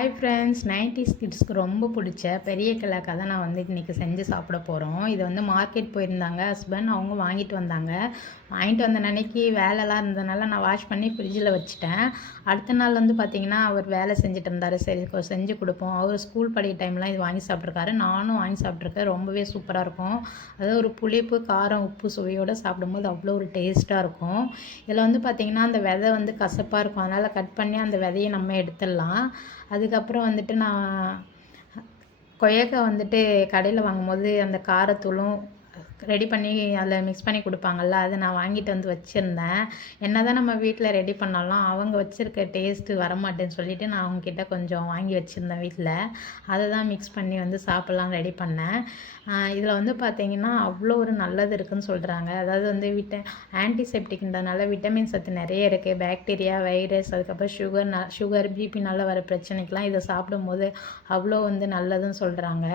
Hi friends, 90s கிட்ஸ்க்கு ரொம்ப பிடிச்ச பெரிய கிழக்கா தான் நான் வந்து இன்றைக்கி செஞ்சு சாப்பிட போகிறோம். இது வந்து மார்க்கெட் போயிருந்தாங்க ஹஸ்பண்ட், அவங்க வாங்கிட்டு வந்தாங்க. வாங்கிட்டு வந்த அன்னைக்கு வேலைலாம் இருந்ததுனால நான் வாஷ் பண்ணி ஃப்ரிட்ஜில் வச்சுட்டேன். அடுத்த நாள் வந்து பார்த்திங்கன்னா அவர் வேலை செஞ்சுட்டு இருந்தார். சரி செஞ்சு கொடுப்போம். அவர் ஸ்கூல் படிக்கிற டைம்லாம் இது வாங்கி சாப்பிட்ருக்காரு. நானும் வாங்கி சாப்பிட்ருக்கேன். ரொம்பவே சூப்பராக இருக்கும். அதாவது ஒரு புளிப்பு, காரம், உப்பு சுவையோடு சாப்பிடும்போது அவ்வளோ ஒரு டேஸ்ட்டாக இருக்கும். இதில் வந்து பார்த்திங்கன்னா அந்த விதை வந்து கசப்பாக இருக்கும். அதனால் கட் பண்ணி அந்த விதையை நம்ம எடுத்துடலாம். அதுக்கப்புறம் வந்துட்டு நான் கொய்யாக்காய் வந்துட்டு கடையில் வாங்கும்போது அந்த காரத்தூளும் ரெடி பண்ணி அதில் மிக்ஸ் பண்ணி கொடுப்பாங்கள்ல, அதை நான் வாங்கிட்டு வந்து வச்சுருந்தேன். என்ன தான் நம்ம வீட்டில் ரெடி பண்ணாலும் அவங்க வச்சுருக்க டேஸ்ட்டு வரமாட்டேன்னு சொல்லிவிட்டு நான் அவங்கக்கிட்ட கொஞ்சம் வாங்கி வச்சுருந்தேன் வீட்டில். அதை தான் மிக்ஸ் பண்ணி வந்து சாப்பிட்லாம் ரெடி பண்ணேன். இதில் வந்து பார்த்திங்கன்னா அவ்வளோ ஒரு நல்லது இருக்குதுன்னு சொல்கிறாங்க. அதாவது வந்து ஆன்டிசெப்டிக்ன்றதுனால விட்டமின் சத்து நிறைய இருக்குது. பாக்டீரியா, வைரஸ், அதுக்கப்புறம் சுகர், பிபினால வர பிரச்சனைக்கெலாம் இதை சாப்பிடும்போது அவ்வளோ வந்து நல்லதுன்னு சொல்கிறாங்க.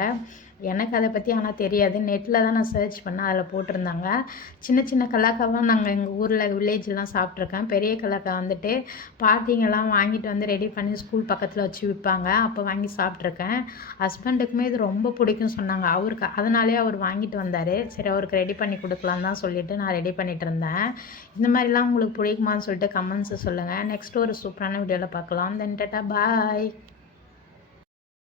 எனக்கு அதை பற்றி ஆனால் தெரியாது. நெட்டில் தான் நான் சர்ச் பண்ணேன், அதில் போட்டிருந்தாங்க. சின்ன சின்ன கலாக்காவும் நாங்கள் எங்கள் ஊரில் வில்லேஜ்லாம் சாப்பிட்ருக்கேன். பெரிய கலாக்காய் வந்துட்டு பாட்டிங்கெல்லாம் வாங்கிட்டு வந்து ரெடி பண்ணி ஸ்கூல் பக்கத்தில் வச்சு விற்பாங்க. அப்போ வாங்கி சாப்பிட்ருக்கேன். ஹஸ்பண்டுக்குமே இது ரொம்ப பிடிக்கும்னு சொன்னாங்க. அவருக்கு அதனாலே அவர் வாங்கிட்டு வந்தார். சரி, அவருக்கு ரெடி பண்ணி கொடுக்கலான்னு தான் சொல்லிவிட்டு நான் ரெடி பண்ணிகிட்டு இருந்தேன். இந்த மாதிரிலாம் உங்களுக்கு பிடிக்குமான்னு சொல்லிட்டு கமெண்ட்ஸை சொல்லுங்கள். நெக்ஸ்ட் ஒரு சூப்பரான வீடியோவில் பார்க்கலாம். தென் டாட்டா, பாய்.